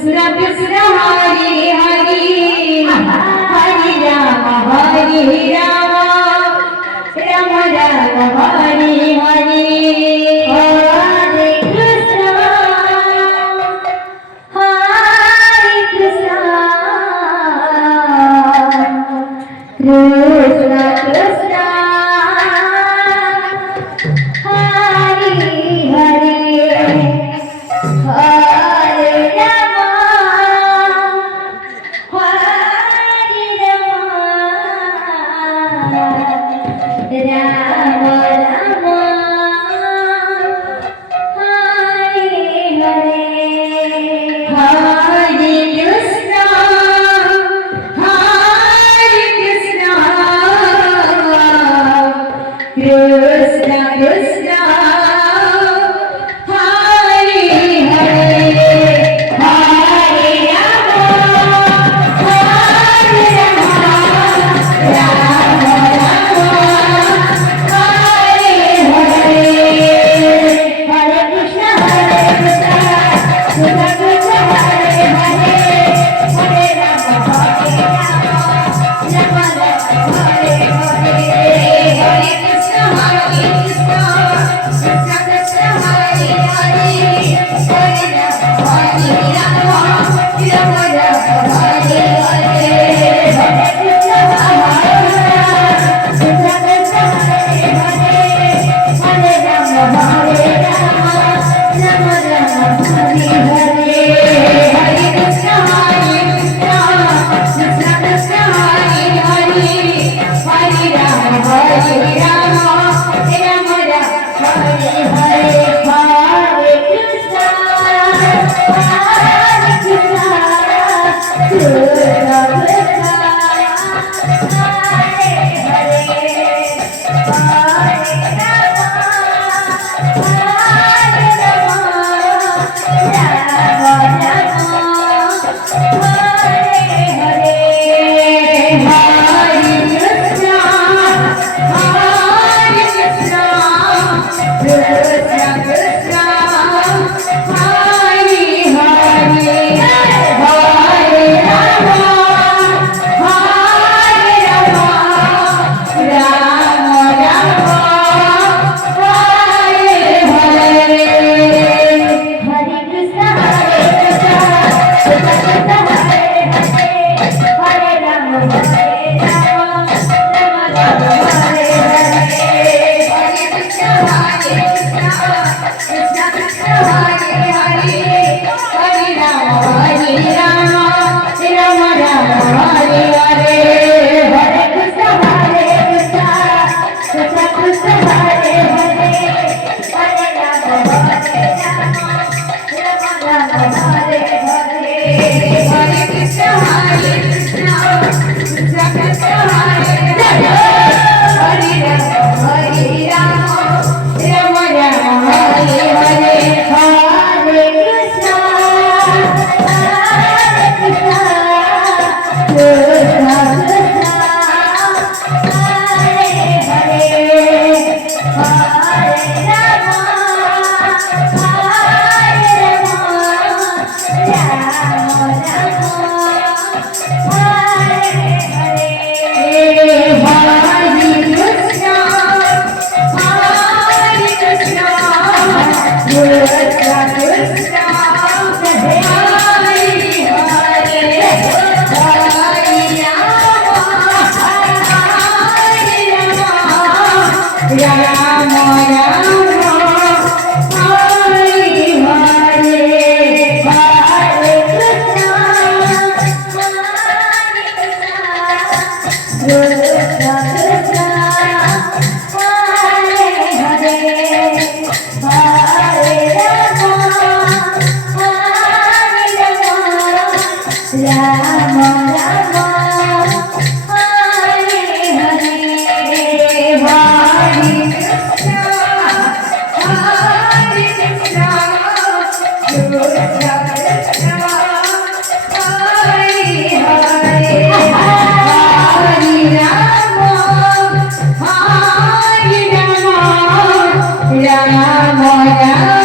Krishna Krishna Hari Hari Hari Ram Ram Ram Hari Hari Hare Krishna Krishna Krishna Hari Hari Hare Ram Ram Ram Hare Hare Hare Krishna Krishna Krishna Hare Hare Hare Ram Ram Hare Hare Hare Krishna Krishna Krishna Hare Hare Hare Ram Ram Ram Hare Hare Hare Krishna Krishna Krishna Hare Hare Hare Ram Ram Ram Hare Hare Hare Krishna Krishna Hare Hare Hare Ram Ram Ram Hare Hare Hare Krishna Krishna Krishna Hare Hare Hare Ram Ram Ram Hare Hare Hare Krishna Krishna Krishna Hare Hare Hare Ram Ram Hare Hare Hare Krishna Krishna Krishna Hare Hare Hare Ram Ram Hare Hare Hare Krishna Krishna Krishna Hare Hare Ram Ram Hare Hare Hare Krishna Krishna Krishna Hare Hare Hare Ram Ram Hare Hare Hare Krishna Krishna Krishna Hare Hare Hare Ram Ram Hare Hare Hare Krishna Krishna Krishna Hare Hare Hare Ram Ram Hare Hare Hare Krishna Krishna Krishna Hare Hare Hare Ram Ram Ram Hare Hare Hare Krishna Krishna Krishna Hare Hare Hare Ram Ram Ram Hare Hare Hare Krishna Ram Ram